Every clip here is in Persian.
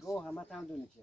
جو همه هم دونی که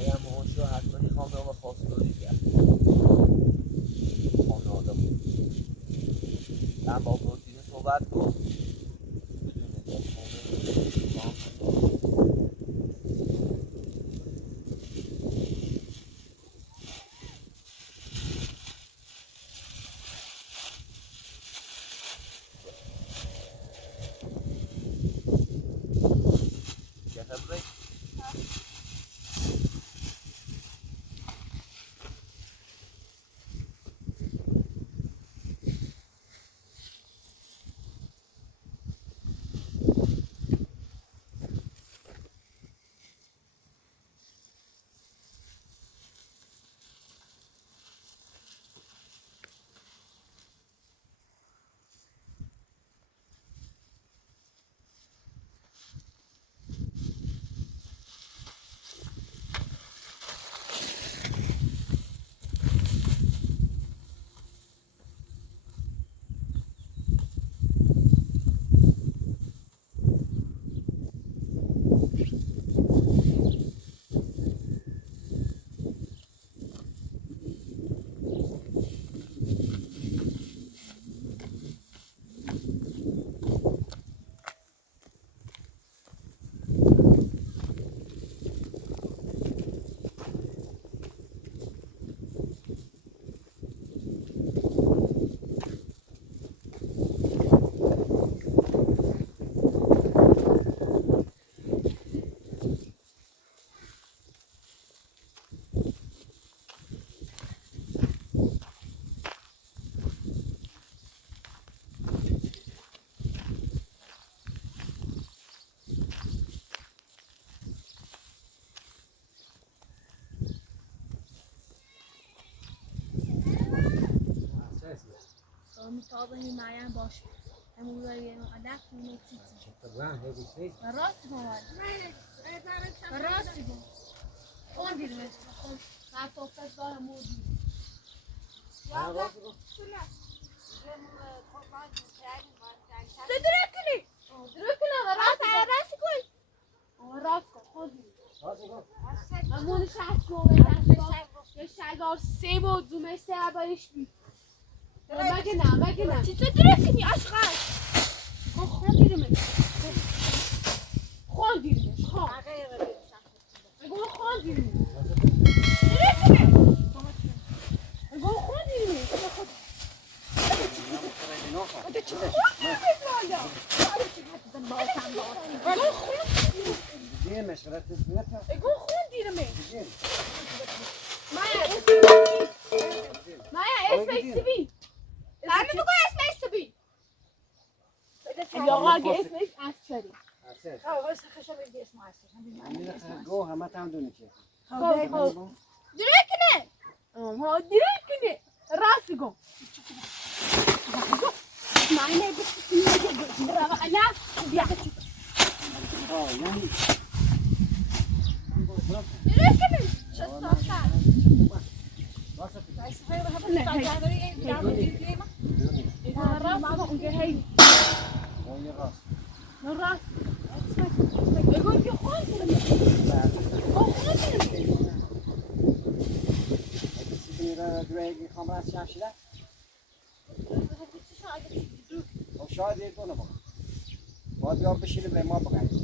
اگر مهاجر رو حتما این خانه با خواستگاری کرد خانه آدم من با بروتینه صحبت کن بدون متابعی معین باشه. همون روی علف می‌چیزی. طبعا هيك شيء. راست مامان. راستی بود. اون دیدم. حتی فکر دارم مودی. درکنی. راست کن. راست کن. خودی. همون شخص یه شلوار سه بود دومه سه عبایش بی. مگه نه. چی تو درکنی اشغال؟ خون دیرمش. خون. اگه خون دیرمش. زين مشغلة تزنتها. اگه خون دیرمش. زين. مایا اسمش بی. من میگم اسمش بی. یا آقا اسمش اسری. عسل. واسه خشم بدي اسمه عسل. عندنا خرجو هم تعمدون شيء. درکنه. درکنه. راست گم. معنی بس برا على بیا. يعني. درکنه. چه ساعت؟ راست اونجا هی. وين راس؟ راست. يقول لي خون. شاید یه دونه با. باید بیار بشینیم به ما بگنیم.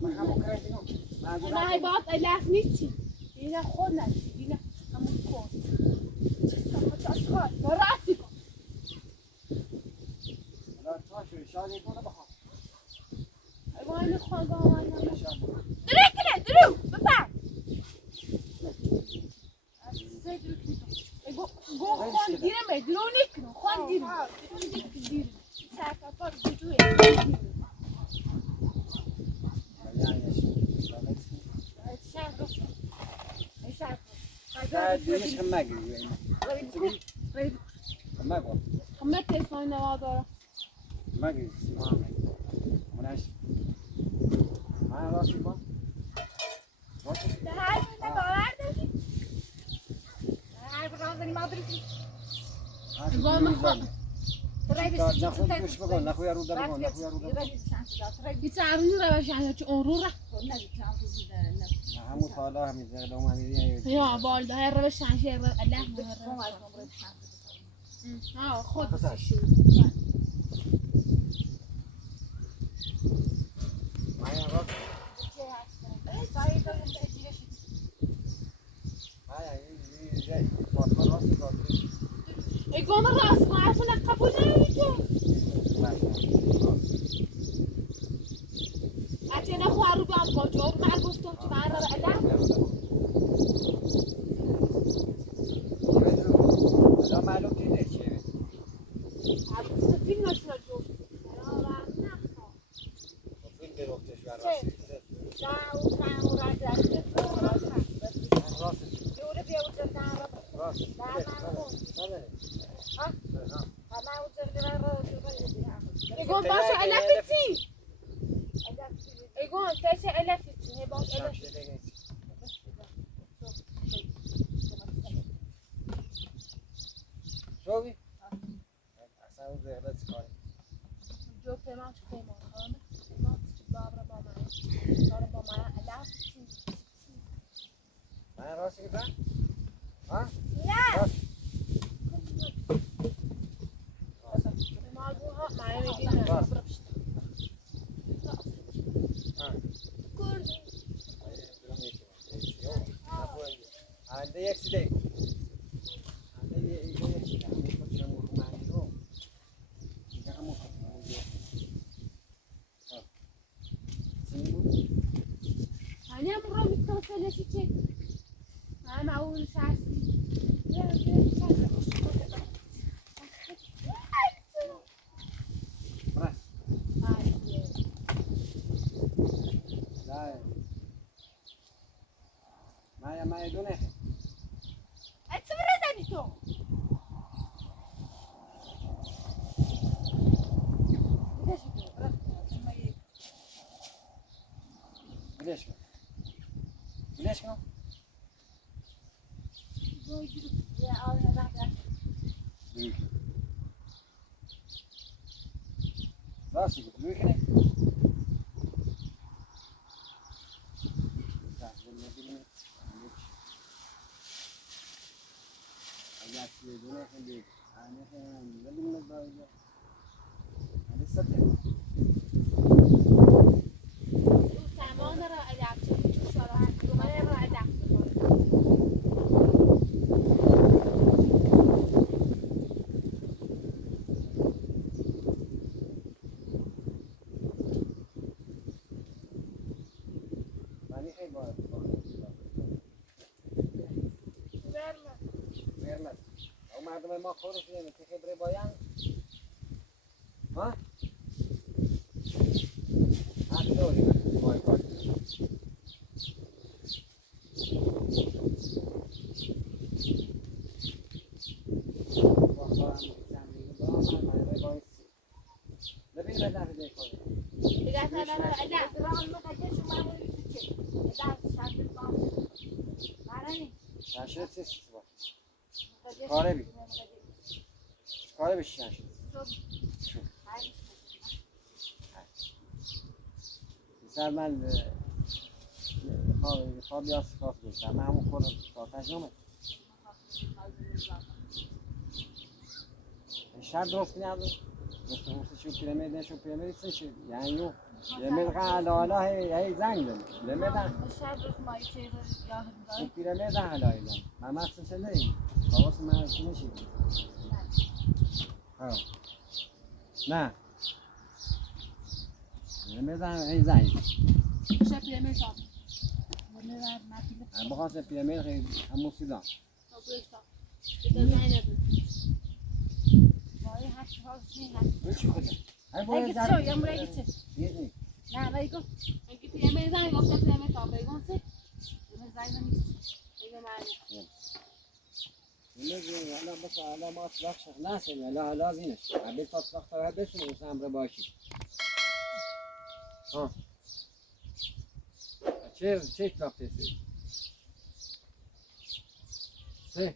من همون کردیم. نه باید الاف نیستی. دیگه خود نشی. دیگه همون کن. راستی کن. شاید یه دونه بخوام. اگه خواهد آمد درکنه درو بفرم. گو خون دیرمه درو نکنه خون دیرمه. دیگه هم نگیری. هم نگو. همه تلفن نواداره. نگیری. مناش. من راستی با. ده هر باور داری؟ هر برادری مادری. نخویا رو دارم. بیچاره عروضی روش یعنی چه اون رو همون حالا همین زلام همیشه. یا بالده هر روش شانشی الله ها خود اگه ما راست ما اصلا قبول نمیشه. اصلا خوارو بیام با جور من گفتم که من را الله. لا معلوم نیست چیه. عروس فیلم نشون جو. فیلم بروفتش برای. يقول باشا ألفتي يقول تاشا ألفتي هي باشا ألفتي شوفي أحسن وزير كاري جو كمان شو كمان ما بابا معي ألفتي معي راسي كده ها لا ما أبوها معي مدينة عنده یک سیده عنده یک سیده همون خودشان گروه معنی رو دیگه همون أنا مرة متصلة شيء أنا معقول شاسي لا ما دونه چه برزنی تو؟ بلش کن بلش کن راستی که بلوی کنه اگر سیدونه خیلی آنه خیلی نبینم باید آنه سته سامان را ادعای تو سراحت دوباره را ادعای معنی خیلی باید برمد او مردم ما خورو شده که خبره باید ها؟ حق داری باید کار نبین بدن هده کنه دیگه سامان را ادعای شنشد سیست با کاره بی کاره بی شنشد سر من خوابی ها سکاس بودم من همون خودم ساتش نامه شهر درست کنی عبدو درست اون شو پیرامید نشو پیرامید سه چی یعنی یو پیرامید حالا هی زنگ دارم پیرامید شو پیرامید حالا اینا من مقصد چه نیم باوس من چی نشید ها نه پیرامید هی زنگ شب پیرامید شام من بخواستم پیرامید خیلی همون سیدان دیگه زنگ چی خدا هی Hadi باید git şöyle buraya git. نیست Ne var yok. اگه پیرامید زنگ گفتم پیرامید شام بیگم چه Bunu zaten git. دیگه معنی نمی‌دونم الان بس الان ما اطلاق شخ نسیم الان لازمش قبل تا اطلاق تا بسیم و سمر باشی ها چه اطلاق تسی چه